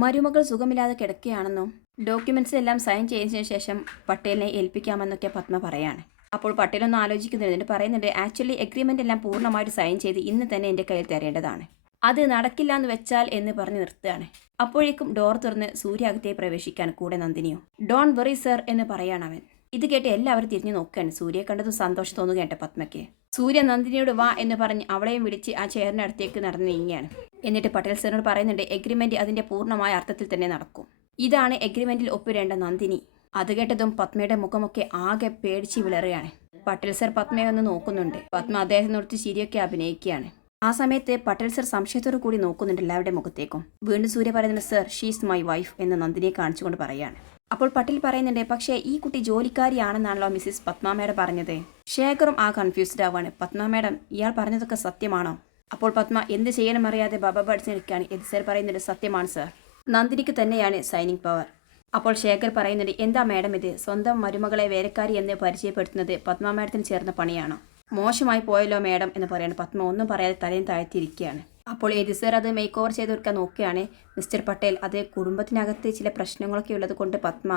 മരുമകൾ സുഖമില്ലാതെ കിടക്കുകയാണെന്നും ഡോക്യുമെന്റ്സ് എല്ലാം സൈൻ ചെയ്തതിനു ശേഷം പട്ടേലിനെ ഏൽപ്പിക്കാമെന്നൊക്കെ പത്മ പറയാണ്. അപ്പോൾ പട്ടേൽ ഒന്ന് ആലോചിക്കുന്നുണ്ട്. എന്നിട്ട് പറയുന്നുണ്ട് ആക്ച്വലി എഗ്രിമെന്റ് എല്ലാം പൂർണമായിട്ട് സൈൻ ചെയ്ത് ഇന്ന് തന്നെ എന്റെ കയ്യിൽ തരേണ്ടതാണ്. അത് നടക്കില്ല എന്ന് വെച്ചാൽ എന്ന് പറഞ്ഞ് നിർത്തുകയാണ്. അപ്പോഴേക്കും ഡോർ തുറന്ന് സൂര്യാഗത്തെ പ്രവേശിക്കാൻ കൂടെ നന്ദിനിയോ ഡോൺ വെറി സർ എന്ന് പറയാണ് അവൻ. ഇത് കേട്ട് എല്ലാവരും തിരിഞ്ഞു നോക്കുകയാണ്. സൂര്യയെ കണ്ടതും സന്തോഷം തോന്നുകയാണ് പത്മയ്ക്ക്. സൂര്യ നന്ദിനിയോട് വാ എന്ന് പറഞ്ഞ് അവളെയും വിളിച്ച് ആ ചേറിനടുത്തേക്ക് നടന്നു നീങ്ങുകയാണ്. എന്നിട്ട് പട്ടേൽ സാറിനോട് പറയുന്നുണ്ട് എഗ്രിമെന്റ് അതിന്റെ പൂർണമായ അർത്ഥത്തിൽ തന്നെ നടക്കും. ഇതാണ് എഗ്രിമെന്റിൽ ഒപ്പിടേണ്ട നന്ദിനി. അത് കേട്ടതും പത്മയുടെ മുഖമൊക്കെ ആകെ പേടിച്ച് വിളറുകയാണ്. പട്ടേൽ സർ പത്മയെ ഒന്ന് നോക്കുന്നുണ്ട്. പത്മ അദ്ദേഹത്തിനോട് ചിരിയൊക്കെ അഭിനയിക്കുകയാണ്. ആ സമയത്ത് പട്ടേൽ സർ സംശയത്തോടു കൂടി നോക്കുന്നുണ്ട് എല്ലാവരുടെ മുഖത്തേക്കും. വീണ്ടും സൂര്യ പറയുന്നത് സർ ഷീസ് മൈ വൈഫ് എന്ന് നന്ദിനിയെ കാണിച്ചുകൊണ്ട് പറയുകയാണ്. അപ്പോൾ പട്ടേൽ പറയുന്നുണ്ട് പക്ഷേ ഈ കുട്ടി ജോലിക്കാരിയാണെന്നാണല്ലോ മിസ്സിസ് പത്മ മേഡം പറഞ്ഞത്. ശേഖറും ആ കൺഫ്യൂസ്ഡ് ആവാണ് പത്മ മേഡം ഇയാൾ പറഞ്ഞതൊക്കെ സത്യമാണോ? അപ്പോൾ പത്മ എന്ത് ചെയ്യണം അറിയാതെ ബാബ പഠിച്ചു നിൽക്കുകയാണ്. ഇത് സർ പറയുന്നുണ്ട് സത്യമാണ് സർ. നന്ദിനിക്ക് തന്നെയാണ് സൈനിങ് പവർ. അപ്പോൾ ശേഖർ പറയുന്നുണ്ട് എന്താ മാഡം ഇത്? സ്വന്തം മരുമകളെ വേലക്കാരി എന്ന് പരിചയപ്പെടുത്തുന്നത് പത്മ മാഡത്തിന് ചേർന്ന പണിയാണോ? മോശമായി പോയല്ലോ മാഡം എന്ന് പറയുന്നത് പത്മ. ഒന്നും പറയാതെ തലയും താഴ്ത്തിയിരിക്കുകയാണ്. അപ്പോൾ എതി സർ അത് മേക്ക് ഓവർ ചെയ്ത് കൊടുക്കാൻ നോക്കുകയാണ്. മിസ്റ്റർ പട്ടേൽ അത് കുടുംബത്തിനകത്ത് ചില പ്രശ്നങ്ങളൊക്കെ ഉള്ളത് കൊണ്ട് പത്മ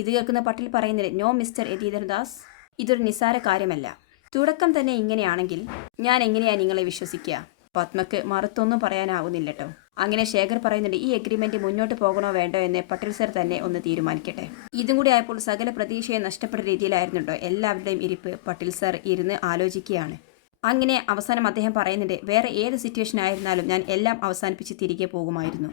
ഇത് കേൾക്കുന്ന പട്ടേൽ പറയുന്നത് നോ മിസ്റ്റർ യതീധർദാസ് ഇതൊരു നിസ്സാര കാര്യമല്ല. തുടക്കം തന്നെ ഇങ്ങനെയാണെങ്കിൽ ഞാൻ എങ്ങനെയാണ് നിങ്ങളെ വിശ്വസിക്കുക? പത്മക്ക് മറുത്തൊന്നും പറയാനാവുന്നില്ല കേട്ടോ അങ്ങനെ ശേഖർ പറയുന്നുണ്ട് ഈ എഗ്രിമെന്റ് മുന്നോട്ട് പോകണോ വേണ്ടോ എന്ന് പട്ടേൽ സർ തന്നെ ഒന്ന് തീരുമാനിക്കട്ടെ. ഇതും കൂടി ആയപ്പോൾ സകല പ്രതീക്ഷയെ നഷ്ടപ്പെട്ട രീതിയിലായിരുന്നുണ്ടോ എല്ലാവരുടെയും ഇരിപ്പ് പട്ടേൽ സർ ഇരുന്ന് ആലോചിക്കുകയാണ്. അങ്ങനെ അവസാനം അദ്ദേഹം പറയുന്നുണ്ട് വേറെ ഏത് സിറ്റുവേഷൻ ആയിരുന്നാലും ഞാൻ എല്ലാം അവസാനിപ്പിച്ച് തിരികെ പോകുമായിരുന്നു.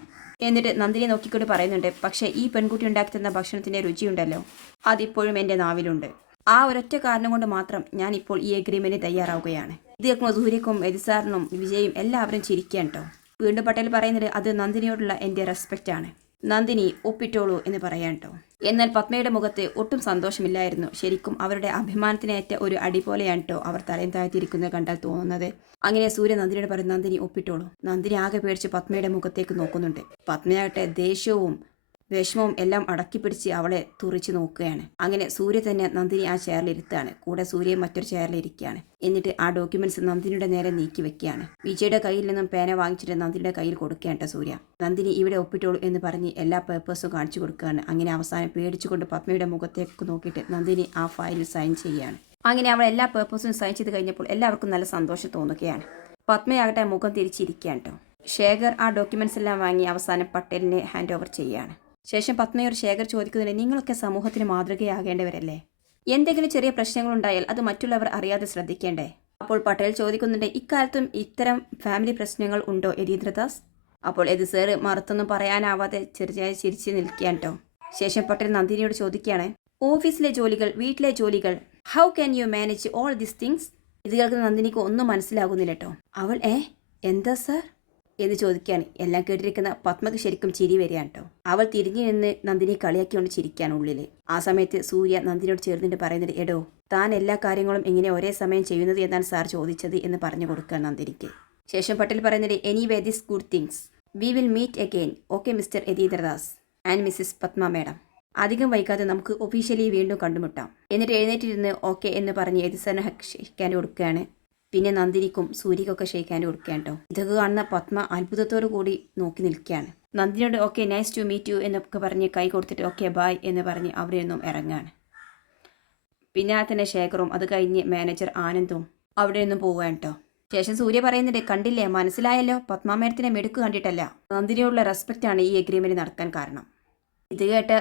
എന്നിട്ട് നന്ദിനെ നോക്കിക്കൊണ്ട് പറയുന്നുണ്ട് പക്ഷേ ഈ പെൺകുട്ടി ഉണ്ടാക്കി തന്ന ഭക്ഷണത്തിന്റെ രുചിയുണ്ടല്ലോ. അതിപ്പോഴും എന്റെ നാവിലുണ്ട്. ആ ഒരൊറ്റ കാരണം കൊണ്ട് മാത്രം ഞാൻ ഇപ്പോൾ ഈ എഗ്രിമെന്റ് തയ്യാറാവുകയാണ്. ഇത് കേൾക്കുമ്പോൾ സൂര്യക്കും എതിസാറിനും വിജയും എല്ലാവരും കേട്ടോ. വീണ്ടും പട്ടേൽ പറയുന്നത് അത് നന്ദിനിയോടുള്ള എന്റെ റെസ്പെക്റ്റ് ആണ്. നന്ദിനി ഒപ്പിട്ടോളൂ എന്ന് പറയാൻ എന്നാൽ പത്മയുടെ മുഖത്ത് ഒട്ടും സന്തോഷമില്ലായിരുന്നു. ശരിക്കും അവരുടെ അഭിമാനത്തിനേറ്റ ഒരു അടി പോലെയാണ് കേട്ടോ അവർ തലയും താഴ്ത്തിയിരിക്കുന്നത് കണ്ടാൽ തോന്നുന്നത്. അങ്ങനെ സൂര്യ നന്ദിനിയോട് പറയും നന്ദിനി ഒപ്പിട്ടോളൂ. നന്ദിനി ആകെ പേടിച്ച് പത്മയുടെ മുഖത്തേക്ക് നോക്കുന്നുണ്ട്. പത്മയാകട്ടെ ദേഷ്യവും വിഷമവും എല്ലാം അടക്കി പിടിച്ച് അവളെ തുറിച്ച് നോക്കുകയാണ്. അങ്ങനെ സൂര്യ തന്നെ നന്ദിനി ആ ചെയറിൽ ഇരുത്താണ് കൂടെ സൂര്യ മറ്റൊരു ചെയറിൽ ഇരിക്കുകയാണ് എന്നിട്ട് ആ ഡോക്യുമെന്റ്സ് നന്ദിനിയുടെ നേരെ നീക്കി വെക്കുകയാണ്. വിജയുടെ കയ്യിൽ നിന്നും പേന വാങ്ങിച്ചിട്ട് നന്ദിനിയുടെ കയ്യിൽ കൊടുക്കുകയാണ് സൂര്യ. നന്ദിനി ഇവിടെ ഒപ്പിട്ടോളൂ എന്ന് പറഞ്ഞ് എല്ലാ പേപ്പേഴ്സും കാണിച്ചു കൊടുക്കുകയാണ്. അങ്ങനെ അവസാനം പേടിച്ചുകൊണ്ട് പത്മയുടെ മുഖത്തേക്ക് നോക്കിയിട്ട് നന്ദിനി ആ ഫയലിൽ സൈൻ ചെയ്യുകയാണ്. അങ്ങനെ അവൾ എല്ലാ പേപ്പേഴ്സും സൈൻ ചെയ്ത് കഴിഞ്ഞപ്പോൾ എല്ലാവർക്കും നല്ല സന്തോഷം തോന്നുകയാണ്. പത്മയാകട്ടെ മുഖം തിരിച്ചിരിക്കുകയാണ് കേട്ടോ. ശേഖർ ആ ഡോക്യുമെന്റ്സ് എല്ലാം വാങ്ങി അവസാനം പട്ടേലിനെ ഹാൻഡ് ഓവർ ചെയ്യുകയാണ്. ശേഷം പത്മയോട് ശേഖർ ചോദിക്കുന്നതിന് നിങ്ങളൊക്കെ സമൂഹത്തിന് മാതൃകയാകേണ്ടവരല്ലേ? എന്തെങ്കിലും ചെറിയ പ്രശ്നങ്ങളുണ്ടായാൽ അത് മറ്റുള്ളവർ അറിയാതെ ശ്രദ്ധിക്കേണ്ടേ? അപ്പോൾ പട്ടേൽ ചോദിക്കുന്നുണ്ട് ഇക്കാലത്തും ഇത്തരം ഫാമിലി പ്രശ്നങ്ങൾ ഉണ്ടോ യതീന്ദ്രദാസ്? അപ്പോൾ ഇത് സാറ് മറുത്തൊന്നും പറയാനാവാതെ ചെറുതായി ചിരിച്ച് നിൽക്കുകയാണ് കേട്ടോ ശേഷം പട്ടേൽ നന്ദിനിയോട് ചോദിക്കുകയാണ് ഓഫീസിലെ ജോലികൾ വീട്ടിലെ ജോലികൾ how can you manage all these things ഇത് കേൾക്കുന്ന നന്ദിനിക്ക് ഒന്നും മനസ്സിലാകുന്നില്ല കേട്ടോ അവൾ ഏ? എന്താ സാർ എന്ന് ചോദിക്കുകയാണ്. എല്ലാം കേട്ടിരിക്കുന്ന പത്മക്ക് ശരിക്കും ചിരി വരികയാണ് കേട്ടോ. അവൾ തിരിഞ്ഞു നിന്ന് നന്ദിനി കളിയാക്കിക്കൊണ്ട് ചിരിക്കുകയാണ് ഉള്ളിൽ ആ സമയത്ത് സൂര്യ നന്ദിനിയോട് ചേർന്നിട്ട് പറയുന്നത് എടോ താൻ എല്ലാ കാര്യങ്ങളും എങ്ങനെ ഒരേ സമയം ചെയ്യുന്നത് എന്നാണ് സാർ ചോദിച്ചത് എന്ന് പറഞ്ഞു കൊടുക്കുക നന്ദിനിക്ക്. ശേഷം പട്ടേൽ പറയുന്നത് anyway this good things we will meet again okay mister Yathindradas and mrs Padma madam അധികം വൈകാതെ നമുക്ക് ഒഫീഷ്യലി വീണ്ടും കണ്ടുമുട്ടാം. എന്നിട്ട് എഴുന്നേറ്റിരുന്ന് ഓക്കെ എന്ന് പറഞ്ഞ് യതിസനെ ഹക്ഷിക്കാൻ കൊടുക്കുകയാണ്. പിന്നെ നന്ദിനിക്കും സൂര്യക്കൊക്കെ ഷെയ്ക്കാന്റെ കൊടുക്കുകയാണ് കേട്ടോ ഇതൊക്കെ കാണുന്ന പത്മ അത്ഭുതത്തോടു കൂടി നോക്കി നിൽക്കുകയാണ്. നന്ദിനിയോട് okay nice to meet you എന്നൊക്കെ പറഞ്ഞ് കൈ കൊടുത്തിട്ട് ഓക്കെ ബായ് എന്ന് പറഞ്ഞ് അവിടെ നിന്നും ഇറങ്ങാണ് പിന്നെ തന്നെ ശേഖറും അത് കഴിഞ്ഞ് മാനേജർ ആനന്ദും അവിടെ നിന്നും പോവുകയാണ് കേട്ടോ ശേഷം സൂര്യ പറയുന്നുണ്ട് കണ്ടില്ലേ? മനസ്സിലായല്ലോ? പത്മാമേരത്തിനെ മെടുക്ക് കണ്ടിട്ടല്ല. നന്ദിനിയോടുള്ള റെസ്പെക്റ്റ് ആണ് ഈ എഗ്രിമെന്റ് നടക്കാൻ കാരണം. ഇത് കേട്ട്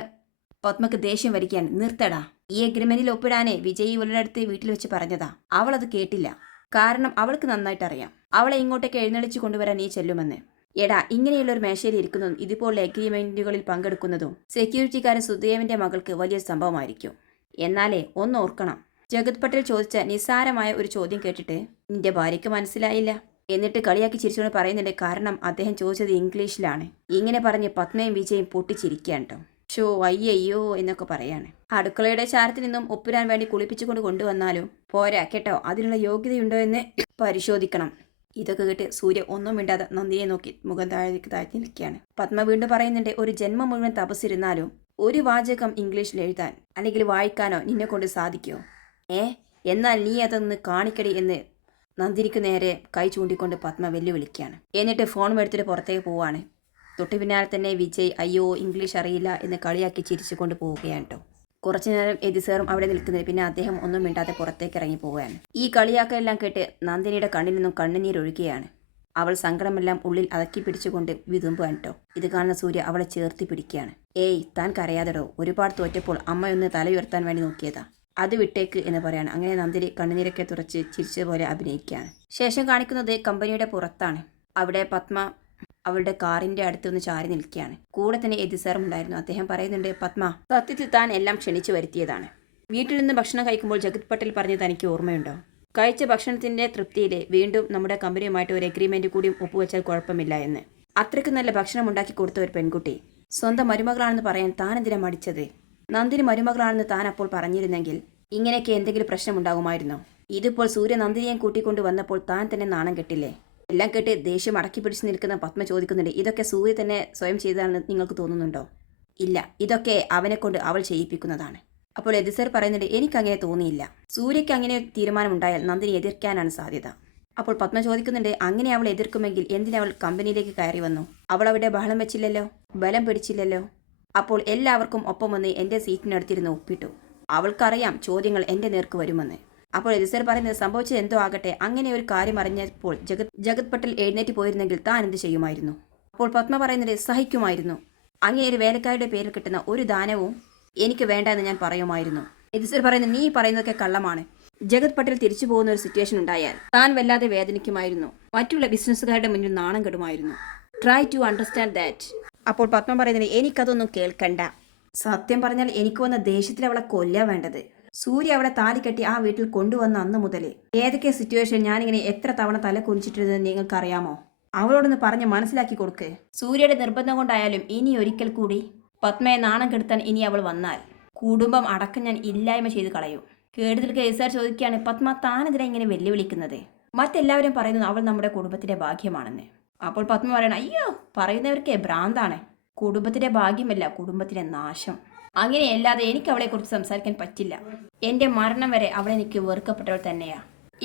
പത്മക്ക് ദേഷ്യം വരികയാണ് നിർത്തടാ. ഈ എഗ്രിമെന്റിൽ ഒപ്പിടാനേ വിജയ് ഇവളുടെ അടുത്ത് വീട്ടിൽ വെച്ച് പറഞ്ഞതാ. അവൾ അത് കേട്ടില്ല. കാരണം അവൾക്ക് നന്നായിട്ട് അറിയാം അവളെ ഇങ്ങോട്ടേക്ക് എഴുന്നള്ളിച്ച് കൊണ്ടുവരാൻ നീ ചെല്ലുമെന്ന്. എടാ ഇങ്ങനെയുള്ള ഒരു മേശയിൽ ഇരിക്കുന്നതും ഇതുപോലുള്ള എഗ്രിമെന്റുകളിൽ പങ്കെടുക്കുന്നതും സെക്യൂരിറ്റിക്കാരൻ സുദേവന്റെ മകൾക്ക് വലിയ സംഭവമായിരിക്കും. എന്നാലേ ഒന്ന് ഓർക്കണം. ജഗത് പട്ടേൽ ചോദിച്ച നിസ്സാരമായ ഒരു ചോദ്യം കേട്ടിട്ട് നിന്റെ ഭാര്യയ്ക്ക് മനസ്സിലായില്ല. എന്നിട്ട് കളിയാക്കി ചിരിച്ചുകൊണ്ട് പറയുന്നുണ്ട് കാരണം അദ്ദേഹം ചോദിച്ചത് ഇംഗ്ലീഷിലാണ്. ഇങ്ങനെ പറഞ്ഞ് പത്മയും വിജയും പൊട്ടിച്ചിരിക്കുകയാണ് കേട്ടോ ഷോ അയ്യയ്യോ എന്നൊക്കെ പറയാണ്. അടുക്കളയുടെ ചാരത്തിൽ നിന്നും ഒപ്പുരാൻ വേണ്ടി കുളിപ്പിച്ചുകൊണ്ട് കൊണ്ടുവന്നാലും പോരാ കേട്ടോ അതിനുള്ള യോഗ്യതയുണ്ടോ എന്ന് പരിശോധിക്കണം. ഇതൊക്കെ കേട്ട് സൂര്യ ഒന്നും മിണ്ടാതെ നന്ദിയെ നോക്കി മുഖം താഴേക്ക് താഴ്ത്തി നിൽക്കുകയാണ്. പത്മ വീണ്ടും പറയുന്നുണ്ട് ഒരു ജന്മം മുഴുവൻ തപസ്സിരുന്നാലും ഒരു വാചകം ഇംഗ്ലീഷിൽ എഴുതാൻ അല്ലെങ്കിൽ വായിക്കാനോ നിന്നെ കൊണ്ട് സാധിക്കുമോ ഏ എന്നാൽ നീ അതൊന്ന് കാണിക്കടി എന്ന് നന്ദിനിക്ക് നേരെ കൈ ചൂണ്ടിക്കൊണ്ട് പത്മ വെല്ലുവിളിക്കുകയാണ്. എന്നിട്ട് ഫോൺ എടുത്തിട്ട് പുറത്തേക്ക് പോവാണ്. തൊട്ടു പിന്നാലെ തന്നെ വിജയ് അയ്യോ ഇംഗ്ലീഷ് അറിയില്ല എന്ന് കളിയാക്കി ചിരിച്ചു കൊണ്ട് പോവുകയാണ് കേട്ടോ കുറച്ചു നേരം എതി സാറും അവിടെ നിൽക്കുന്നത് പിന്നെ അദ്ദേഹം ഒന്നും മിണ്ടാതെ പുറത്തേക്ക് ഇറങ്ങി പോവുകയാണ്. ഈ കളിയാക്കെല്ലാം കേട്ട് നന്ദിനിയുടെ കണ്ണിൽ നിന്നും കണ്ണുനീരൊഴുകുകയാണ് അവൾ സങ്കടമെല്ലാം ഉള്ളിൽ അതക്കി പിടിച്ചുകൊണ്ട് വിതുമ്പുകയാണ് കേട്ടോ ഇത് കാണുന്ന സൂര്യ അവളെ ചേർത്തി പിടിക്കുകയാണ്. ഏയ് താൻ കരയാതെടോ. ഒരുപാട് തോറ്റപ്പോൾ അമ്മയൊന്ന് തലയുയർത്താൻ വേണ്ടി നോക്കിയതാ. അത് വിട്ടേക്ക് എന്ന് പറയാണ്. അങ്ങനെ നന്ദിനി കണ്ണുനീരൊക്കെ തുറച്ച് ചിരിച്ചതുപോലെ അഭിനയിക്കുകയാണ്. ശേഷം കാണിക്കുന്നത് കമ്പനിയുടെ പുറത്താണ്. അവിടെ പത്മ അവളുടെ കാറിന്റെ അടുത്ത് ഒന്ന് ചാരി നിൽക്കുകയാണ്. കൂടെ തന്നെ എതിസാറും ഉണ്ടായിരുന്നു. അദ്ദേഹം പറയുന്നുണ്ട് പത്മ സത്യത്തിൽ താൻ എല്ലാം ക്ഷണിച്ചു വരുത്തിയതാണ്. വീട്ടിൽ നിന്ന് ഭക്ഷണം കഴിക്കുമ്പോൾ ജഗത് പട്ടേൽ പറഞ്ഞത് തനിക്ക് ഓർമ്മയുണ്ടോ? കഴിച്ച ഭക്ഷണത്തിന്റെ തൃപ്തിയിൽ വീണ്ടും നമ്മുടെ കമ്പനിയുമായിട്ട് ഒരു എഗ്രിമെന്റ് കൂടി ഒപ്പുവെച്ചാൽ കുഴപ്പമില്ല എന്ന്. അത്രയ്ക്ക് നല്ല ഭക്ഷണം ഉണ്ടാക്കി കൊടുത്ത ഒരു പെൺകുട്ടി. സ്വന്തം മരുമകളാണെന്ന് പറയാൻ താൻ എന്തിനാ മടിച്ചത്? നന്ദിനി മരുമകളാണെന്ന് താൻ അപ്പോൾ പറഞ്ഞിരുന്നെങ്കിൽ ഇങ്ങനെയൊക്കെ എന്തെങ്കിലും പ്രശ്നമുണ്ടാകുമായിരുന്നോ ഇതിപ്പോൾ സൂര്യ നന്ദിനിയെ കൂട്ടിക്കൊണ്ട് വന്നപ്പോൾ താൻ തന്നെ നാണം കെട്ടില്ലേ? എല്ലാം കേട്ട് ദേഷ്യം അടക്കി പിടിച്ച് നിൽക്കുന്ന പത്മ ചോദിക്കുന്നുണ്ട് ഇതൊക്കെ സൂര്യ തന്നെ സ്വയം ചെയ്തതാണെന്ന് നിങ്ങൾക്ക് തോന്നുന്നുണ്ടോ? ഇല്ല ഇതൊക്കെ അവനെ കൊണ്ട് അവൾ ചെയ്യിപ്പിക്കുന്നതാണ്. അപ്പോൾ എതിസർ പറയുന്നുണ്ട് എനിക്കങ്ങനെ തോന്നിയില്ല. സൂര്യയ്ക്ക് അങ്ങനെ ഒരു തീരുമാനം ഉണ്ടായാൽ നന്ദിനി എതിർക്കാനാണ് സാധ്യത. അപ്പോൾ പത്മ ചോദിക്കുന്നുണ്ട് അങ്ങനെ അവൾ എതിർക്കുമെങ്കിൽ എന്തിനവൾ കമ്പനിയിലേക്ക് കയറി വന്നു? അവൾ അവിടെ ബഹളം വെച്ചില്ലല്ലോ? ബലം പിടിച്ചില്ലല്ലോ? അപ്പോൾ എല്ലാവർക്കും ഒപ്പം വന്ന് എന്റെ സീറ്റിനടുത്തിരുന്ന് ഒപ്പിട്ടു. അവൾക്കറിയാം ചോദ്യങ്ങൾ എന്റെ നേർക്ക് വരുമെന്ന്. അപ്പോൾ എതിസർ പറയുന്നത് സംഭവിച്ചത് എന്തോ ആകട്ടെ. അങ്ങനെ ഒരു കാര്യം അറിഞ്ഞപ്പോൾ ജഗത് ജഗത് പട്ടേൽ എഴുന്നേറ്റ് പോയിരുന്നെങ്കിൽ താൻ എന്ത് ചെയ്യുമായിരുന്നു? അപ്പോൾ പത്മ പറയുന്നത് സഹിക്കുമായിരുന്നു. അങ്ങനെ ഒരു വേലക്കാരുടെ പേരിൽ കിട്ടുന്ന ഒരു ദാനവും എനിക്ക് വേണ്ട എന്ന് ഞാൻ പറയുമായിരുന്നു. എതിസർ പറയുന്നത് നീ പറയുന്നതൊക്കെ കള്ളമാണ്. ജഗത് പട്ടേൽ തിരിച്ചു പോകുന്ന ഒരു സിറ്റുവേഷൻ ഉണ്ടായാൽ താൻ വല്ലാതെ വേദനിക്കുമായിരുന്നു. മറ്റുള്ള ബിസിനസ്സുകാരുടെ മുന്നിൽ നാണം കെടുമായിരുന്നു. ട്രൈ ടു അണ്ടർസ്റ്റാൻഡ് ദാറ്റ് അപ്പോൾ പത്മ പറയുന്നത് എനിക്കതൊന്നും കേൾക്കണ്ട. സത്യം പറഞ്ഞാൽ എനിക്ക് വന്ന ദേഷ്യത്തിൽ അവളെ കൊല്ലാ വേണ്ടത്. സൂര്യ അവിടെ താലി കെട്ടി ആ വീട്ടിൽ കൊണ്ടുവന്ന അന്ന് മുതൽ ഏതൊക്കെ സിറ്റുവേഷൻ ഞാനിങ്ങനെ എത്ര തവണ തല കുനിച്ചിട്ടിരുന്നത് നിങ്ങൾക്കറിയാമോ? അവളോടൊന്ന് പറഞ്ഞ് മനസ്സിലാക്കി കൊടുക്ക്. സൂര്യയുടെ നിർബന്ധം കൊണ്ടായാലും ഇനി ഒരിക്കൽ കൂടി പത്മയെ നാണം കെടുത്താൻ ഇനി അവൾ വന്നാൽ കുടുംബം അടക്കം ഞാൻ ഇല്ലായ്മ ചെയ്ത് കളയും. കേടുതൽ കേസാർ ചോദിക്കുകയാണ് പത്മ താനെതിരെ ഇങ്ങനെ വെല്ലുവിളിക്കുന്നത്? മറ്റെല്ലാവരും പറയുന്നത് അവൾ നമ്മുടെ കുടുംബത്തിന്റെ ഭാഗ്യമാണെന്ന്. അപ്പോൾ പത്മ പറയണം അയ്യോ പറയുന്നവർക്കേ ഭ്രാന്താണ്. കുടുംബത്തിന്റെ ഭാഗ്യമല്ല കുടുംബത്തിന്റെ നാശം. അങ്ങനെയല്ലാതെ എനിക്ക് അവളെക്കുറിച്ച് സംസാരിക്കാൻ പറ്റില്ല. എന്റെ മരണം വരെ അവൾ എനിക്ക് വെറുക്കപ്പെട്ടവൾ തന്നെയാ.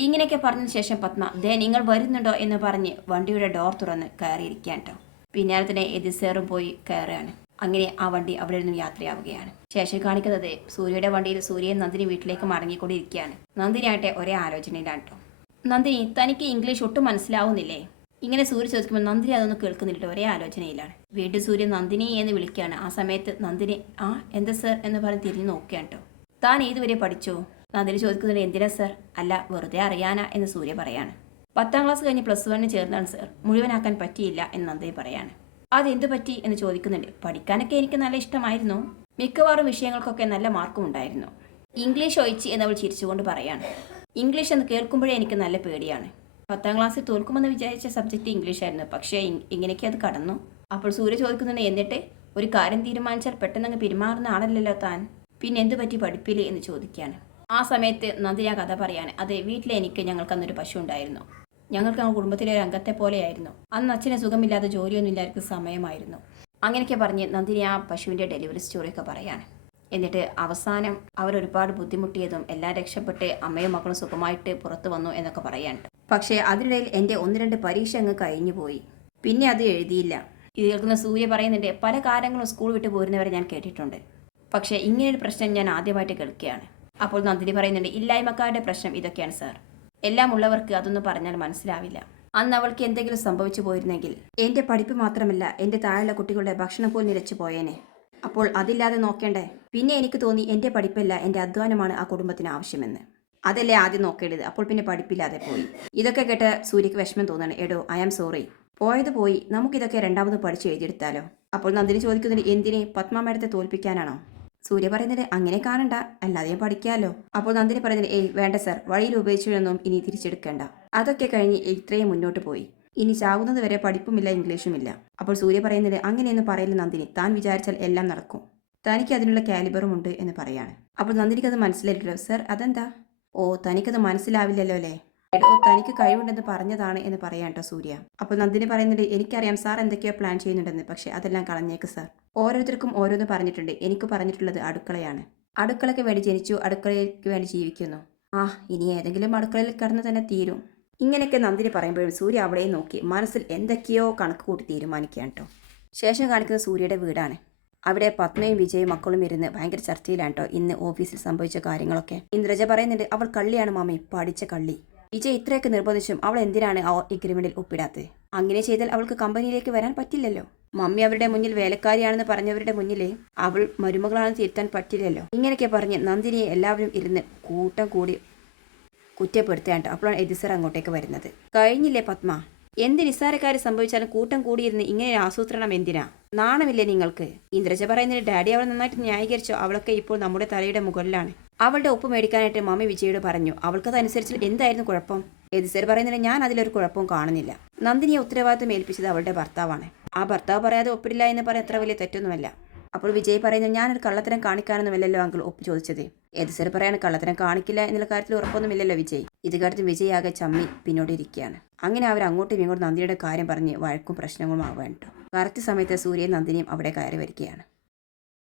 ഇങ്ങനെയൊക്കെ പറഞ്ഞ ശേഷം പത്മ ദേ നിങ്ങൾ വരുന്നുണ്ടോ എന്ന് പറഞ്ഞ് വണ്ടിയുടെ ഡോർ തുറന്ന് കയറിയിരിക്കാൻ കേട്ടോ പിന്നാലെ തന്നെ എതിസേറും പോയി കയറുകയാണ്. അങ്ങനെ ആ വണ്ടി അവിടെ നിന്നും യാത്രയാവുകയാണ്. ശേഷം കാണിക്കുന്നത് സൂര്യയുടെ വണ്ടിയിൽ സൂര്യൻ നന്ദിനി വീട്ടിലേക്ക് മടങ്ങിക്കൊണ്ടിരിക്കുകയാണ്. നന്ദിനി ആട്ടെ ഒരേ ആലോചനയിലാണ് കേട്ടോ നന്ദിനി തനിക്ക് ഇംഗ്ലീഷ് ഒട്ടും മനസ്സിലാവുന്നില്ലേ? ഇങ്ങനെ സൂര്യ ചോദിക്കുമ്പോൾ നന്ദിനി അതൊന്നും കേൾക്കുന്നില്ല ഒരേ ആലോചനയിലാണ്. വീണ്ടും സൂര്യൻ നന്ദിനി എന്ന് വിളിക്കുകയാണ്. ആ സമയത്ത് നന്ദിനി ആ എന്താ സർ? എന്ന് പറഞ്ഞ് തിരിഞ്ഞു നോക്കുകയാണ് കേട്ടോ താൻ ഏതുവരെ പഠിച്ചോ? നന്ദിനി ചോദിക്കുന്നത് എന്തിനാ സർ? അല്ല വെറുതെ അറിയാനാ എന്ന് സൂര്യ പറയാണ്. പത്താം ക്ലാസ് കഴിഞ്ഞ് പ്ലസ് വണ്ണിന് ചേർന്നാണ് സർ. മുഴുവനാക്കാൻ പറ്റിയില്ല എന്ന് നന്ദിനി പറയാണ്. അതെന്തു പറ്റി? എന്ന് ചോദിക്കുന്നുണ്ട്. പഠിക്കാനൊക്കെ എനിക്ക് നല്ല ഇഷ്ടമായിരുന്നു. മിക്കവാറും വിഷയങ്ങൾക്കൊക്കെ നല്ല മാർക്കും ഉണ്ടായിരുന്നു. ഇംഗ്ലീഷ് ഒഴിച്ച് എന്നവൾ ചിരിച്ചുകൊണ്ട് പറയാണ്. ഇംഗ്ലീഷ് എന്ന് കേൾക്കുമ്പോഴേ എനിക്ക് നല്ല പേടിയാണ്. പത്താം ക്ലാസ്സിൽ തോൽക്കുമെന്ന് വിചാരിച്ച സബ്ജക്റ്റ് ഇംഗ്ലീഷ് ആയിരുന്നു. പക്ഷേ ഇങ്ങനെയൊക്കെ അത് കടന്നു. അപ്പോൾ സൂര്യ ചോദിക്കുന്നുണ്ട് എന്നിട്ട് ഒരു കാര്യം തീരുമാനിച്ചാൽ പെട്ടെന്നങ്ങ് പെരുമാറുന്ന ആളല്ലല്ലോ താൻ? പിന്നെ എന്തു പറ്റി പഠിപ്പില്ലേ എന്ന് ചോദിക്കുകയാണ്. ആ സമയത്ത് നന്ദിനി ആ കഥ പറയാണ് അതെ വീട്ടിലെ എനിക്ക് ഞങ്ങൾക്ക് അന്നൊരു പശു ഉണ്ടായിരുന്നു. ഞങ്ങൾക്ക് ആ കുടുംബത്തിലെ ഒരു അംഗത്തെ പോലെയായിരുന്നു. അന്ന് അച്ഛനെ സുഖമില്ലാതെ ജോലിയൊന്നും ഇല്ലായിരിക്കും സമയമായിരുന്നു. അങ്ങനെയൊക്കെ പറഞ്ഞ് നന്ദിനി ആ പശുവിന്റെ ഡെലിവറി സ്റ്റോറിയൊക്കെ പറയാണ്. എന്നിട്ട് അവസാനം അവരൊരുപാട് ബുദ്ധിമുട്ടിയതും എല്ലാം രക്ഷപ്പെട്ട് അമ്മയും മക്കളും സുഖമായിട്ട് പുറത്തു വന്നു എന്നൊക്കെ പറയാനുണ്ട് പക്ഷേ അതിനിടയിൽ എന്റെ ഒന്ന് രണ്ട് പരീക്ഷ അങ്ങ് കഴിഞ്ഞു പോയി. പിന്നെ അത് എഴുതിയില്ല. ഇത് കേൾക്കുന്ന സൂര്യ പറയുന്നുണ്ട് പല കാര്യങ്ങളും സ്കൂൾ വിട്ട് പോരുന്നവരെ ഞാൻ കേട്ടിട്ടുണ്ട്. പക്ഷേ ഇങ്ങനൊരു പ്രശ്നം ഞാൻ ആദ്യമായിട്ട് കേൾക്കുകയാണ്. അപ്പോൾ നന്ദിനി പറയുന്നുണ്ട് ഇല്ലായ്മക്കാരുടെ പ്രശ്നം ഇതൊക്കെയാണ് സാർ. എല്ലാം ഉള്ളവർക്ക് അതൊന്നും പറഞ്ഞാൽ മനസ്സിലാവില്ല. അന്ന് അവൾക്ക് എന്തെങ്കിലും സംഭവിച്ചു പോയിരുന്നെങ്കിൽ. എന്റെ പഠിപ്പ് മാത്രമല്ല എന്റെ താഴെയുള്ള കുട്ടികളുടെ ഭക്ഷണം പോലും നിലച്ചു പോയേനെ. അപ്പോൾ അതില്ലാതെ നോക്കേണ്ടേ? പിന്നെ എനിക്ക് തോന്നി എന്റെ പഠിപ്പല്ല എന്റെ അധ്വാനമാണ് ആ കുടുംബത്തിന് ആവശ്യമെന്ന്. അതല്ലേ ആദ്യം നോക്കേണ്ടത്? അപ്പോൾ പിന്നെ പഠിപ്പില്ലാതെ പോയി. ഇതൊക്കെ കേട്ട് സൂര്യക്ക് വിഷമം തോന്നുകയാണ്. എടോ ഐ ആം സോറി പോയത് പോയി. നമുക്കിതൊക്കെ രണ്ടാമത് പഠിച്ച് എഴുതിയെടുത്താലോ? അപ്പോൾ നന്ദിനി ചോദിക്കുന്നത് എന്തിനെ? പത്മ മേഡത്തെ തോൽപ്പിക്കാനാണോ? സൂര്യ പറയുന്നത് അങ്ങനെ കാണണ്ട. അല്ലാതെയും പഠിക്കാമല്ലോ അപ്പോൾ നന്ദിനി പറയുന്നത് ഏയ് വേണ്ട സർ. വഴിയിൽ ഉപയോഗിച്ചതൊന്നും ഇനി തിരിച്ചെടുക്കേണ്ട. അതൊക്കെ കഴിഞ്ഞ് ഇത്രയും മുന്നോട്ട് പോയി. ഇനി ചാകുന്നത് വരെ പഠിപ്പുമില്ല ഇംഗ്ലീഷുമില്ല. അപ്പോൾ സൂര്യ പറയുന്നത് അങ്ങനെയൊന്നും പറയില്ല നന്ദിനി. താൻ വിചാരിച്ചാൽ എല്ലാം നടക്കും. തനിക്ക് അതിനുള്ള കാലിബറും ഉണ്ട് എന്ന് പറയാണ്. അപ്പോൾ നന്ദിനിക്ക് അത് മനസ്സിലായിട്ടുള്ളൂ സർ അതെന്താ? ഓ തനിക്കത് മനസ്സിലാവില്ലല്ലോ അല്ലേ ഓ തനിക്ക് കഴിവുണ്ടെന്ന് പറഞ്ഞതാണ് എന്ന് പറയാം കേട്ടോ സൂര്യ. അപ്പോൾ നന്ദിനി പറയുന്നുണ്ട് എനിക്കറിയാം സാർ എന്തൊക്കെയോ പ്ലാൻ ചെയ്യുന്നുണ്ടെന്ന് പക്ഷേ അതെല്ലാം കളഞ്ഞേക്ക് സാർ. ഓരോരുത്തർക്കും ഓരോന്ന് പറഞ്ഞിട്ടുണ്ട്. എനിക്ക് പറഞ്ഞിട്ടുള്ളത് അടുക്കളയാണ്. അടുക്കളയ്ക്ക് വേണ്ടി ജനിച്ചു അടുക്കളയ്ക്ക് വേണ്ടി ജീവിക്കുന്നു. ആ ഇനി ഏതെങ്കിലും അടുക്കളയിൽ കിടന്ന് തന്നെ തീരും. ഇങ്ങനെയൊക്കെ നന്ദിനി പറയുമ്പോഴും സൂര്യ അവിടെയും നോക്കി മനസ്സിൽ എന്തൊക്കെയോ കണക്ക് കൂട്ടി തീരുമാനിക്കുകയാണ് കേട്ടോ ശേഷം കാണിക്കുന്ന സൂര്യയുടെ വീടാണ്. അവിടെ പത്മയും വിജയും മക്കളും ഇരുന്ന് ഭയങ്കര ചർച്ചയിലാണ് കേട്ടോ ഇന്ന് ഓഫീസിൽ സംഭവിച്ച കാര്യങ്ങളൊക്കെ. ഇന്ദ്രജ പറയുന്നുണ്ട് അവൾ കള്ളിയാണ് മാമി പഠിച്ച കള്ളി. വിജയ് ഇത്രയൊക്കെ നിർബന്ധിച്ചും അവൾ എന്തിനാണ് ആ എഗ്രിമെന്റിൽ ഒപ്പിടാത്തത്? അങ്ങനെ ചെയ്താൽ അവൾക്ക് കമ്പനിയിലേക്ക് വരാൻ പറ്റില്ലല്ലോ. മമ്മി അവരുടെ മുന്നിൽ വേലക്കാരിയാണെന്ന് പറഞ്ഞവരുടെ മുന്നിൽ അവൾ മരുമകളാണെന്ന് തിരുത്താൻ പറ്റില്ലല്ലോ. ഇങ്ങനെയൊക്കെ പറഞ്ഞ് നന്ദിനിയെ എല്ലാവരും ഇരുന്ന് കൂട്ടം കൂടി കുറ്റപ്പെടുത്തേണ്ട അപ്പോഴാണ് എതിസർ അങ്ങോട്ടേക്ക് വരുന്നത്. കഴിഞ്ഞില്ലേ പത്മ? എന്ത് നിസ്സാരക്കാര് സംഭവിച്ചാലും കൂട്ടം കൂടിയിരുന്ന് ഇങ്ങനെ ഒരു ആസൂത്രണം എന്തിനാ? നാണമില്ലേ നിങ്ങൾക്ക്? ഇന്ദ്രജ പറയുന്നതിന് ഡാഡി അവളെ നന്നായിട്ട് ന്യായീകരിച്ചോ. അവളൊക്കെ ഇപ്പോൾ നമ്മുടെ തലയുടെ മുകളിലാണ്. അവളുടെ ഒപ്പ് മേടിക്കാനായിട്ട് മമ്മി വിജയോട് പറഞ്ഞു അവൾക്കതനുസരിച്ച് എന്തായിരുന്നു കുഴപ്പം? എതിസർ പറയുന്നതിന് ഞാൻ അതിലൊരു കുഴപ്പവും കാണുന്നില്ല. നന്ദിനിയെ ഉത്തരവാദിത്വം ഏൽപ്പിച്ചത് അവളുടെ ഭർത്താവാണ്. ആ ഭർത്താവ് പറയാതെ ഒപ്പിടില്ല എന്ന് പറയാൻ അത്ര വലിയ തെറ്റൊന്നുമല്ല. അപ്പോൾ വിജയ് പറയുന്നത് ഞാനൊരു കള്ളത്തരം കാണിക്കാനൊന്നുമില്ലല്ലോ അങ്കിൾ ഒപ്പ് ചോദിച്ചത്. ഏത് സർ പറയാണ് കള്ളത്തരം കാണിക്കില്ല എന്നുള്ള കാര്യത്തിൽ ഉറപ്പൊന്നുമില്ലല്ലോ വിജയ്. ഇത് കാര്യത്തിൽ വിജയ് ആകെ ചമ്മി പിന്നോട്ടിരിക്കുകയാണ് അങ്ങനെ അവർ അങ്ങോട്ടും ഇങ്ങോട്ടും നന്ദിയുടെ കാര്യം പറഞ്ഞ് വഴക്കും പ്രശ്നങ്ങളും ആവാൻ കേട്ടോ കറക്റ്റ് സമയത്ത് സൂര്യൻ നന്ദിനിയും അവിടെ കയറി വരികയാണ്.